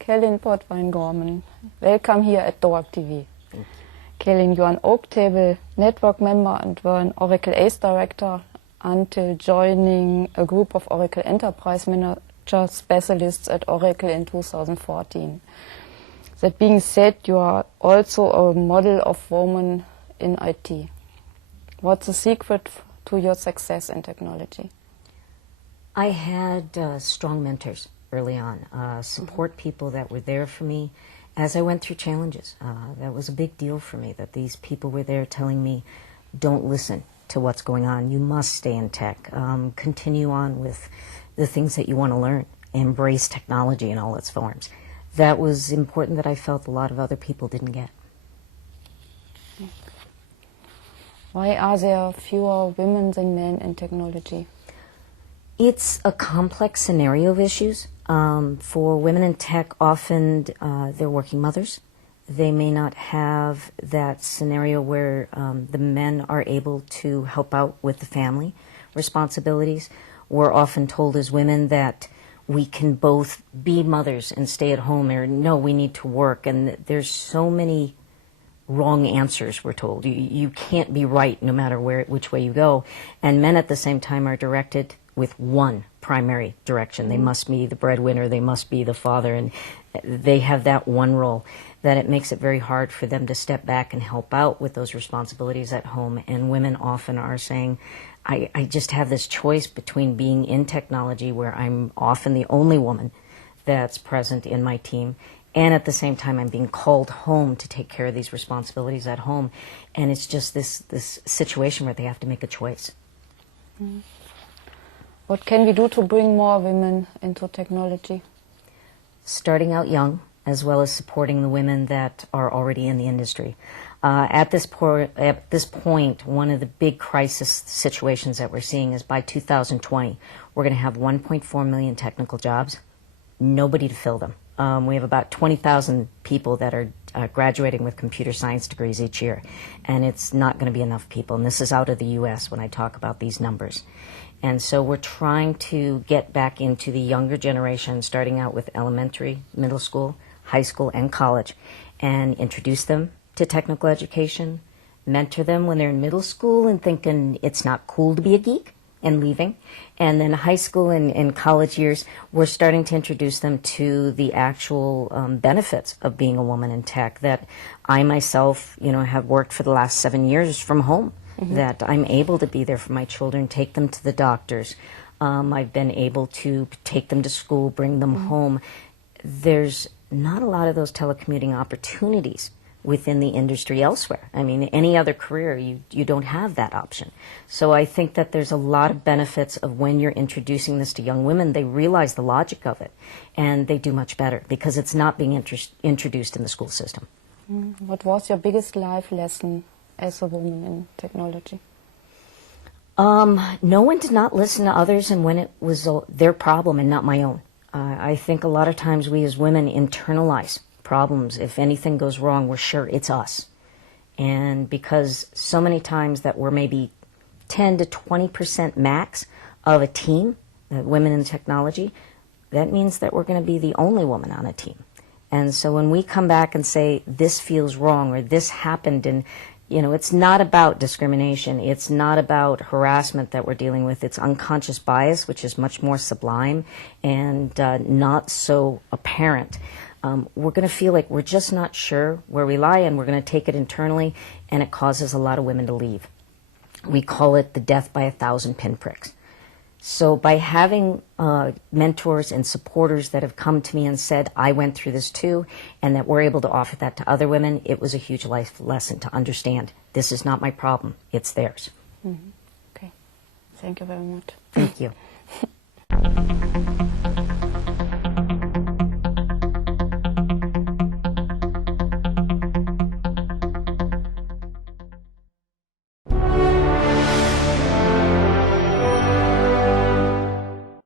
Kellyn Pot'Vin Gorman. Welcome here at DOAG TV. Kellyn, you are an OakTable Network member and were an Oracle ACE director until joining a group of Oracle Enterprise Manager specialists at Oracle in 2014. That being said, you are also a model of woman in IT. What's the secret to your success in technology? I had strong mentors early on, support people that were there for me as I went through challenges. That was a big deal for me, that these people were there telling me, don't listen to what's going on. You must stay in tech. Continue on with the things that you want to learn. Embrace technology in all its forms. That was important, that I felt a lot of other people didn't get. Why are there fewer women than men in technology? It's a complex scenario of issues. For women in tech, often they're working mothers. They may not have that scenario where the men are able to help out with the family responsibilities. We're often told as women that we can both be mothers and stay at home, or no, we need to work. And there's so many wrong answers, we're told. You can't be right no matter which way you go. And men at the same time are directed with one primary direction. They must be the breadwinner, they must be the father, and they have that one role, that it makes it very hard for them to step back and help out with those responsibilities at home. And women often are saying, I just have this choice between being in technology, where I'm often the only woman that's present in my team, and at the same time I'm being called home to take care of these responsibilities at home. And it's just this situation where they have to make a choice. What can we do to bring more women into technology? Starting out young, as well as supporting the women that are already in the industry. At this point, one of the big crisis situations that we're seeing is by 2020, we're going to have 1.4 million technical jobs, nobody to fill them. We have about 20,000 people that are graduating with computer science degrees each year, and it's not going to be enough people. And this is out of the U.S. when I talk about these numbers. And so we're trying to get back into the younger generation, starting out with elementary, middle school, high school, and college, and introduce them to technical education, mentor them when they're in middle school and thinking it's not cool to be a geek and leaving. And then high school and college years, we're starting to introduce them to the actual benefits of being a woman in tech, that I myself, have worked for the last 7 years from home. That I'm able to be there for my children, take them to the doctors. I've been able to take them to school, bring them home. There's not a lot of those telecommuting opportunities within the industry elsewhere. I mean, any other career, you don't have that option. So I think that there's a lot of benefits of when you're introducing this to young women, they realize the logic of it, and they do much better because it's not being introduced in the school system. What was your biggest life lesson as a woman in technology? No one did not listen to others, and when it was their problem and not my own. I think a lot of times we as women internalize problems. If anything goes wrong, we're sure it's us. And because so many times that we're maybe 10 to 20% max of a team, women in technology, that means that we're going to be the only woman on a team. And so when we come back and say, this feels wrong, or this happened, and it's not about discrimination. It's not about harassment that we're dealing with. It's unconscious bias, which is much more sublime and not so apparent. We're going to feel like we're just not sure where we lie, and we're going to take it internally, and it causes a lot of women to leave. We call it the death by 1,000 pinpricks. So by having mentors and supporters that have come to me and said, I went through this too, and that we're able to offer that to other women, it was a huge life lesson to understand this is not my problem, it's theirs. Okay. Thank you very much. Thank you.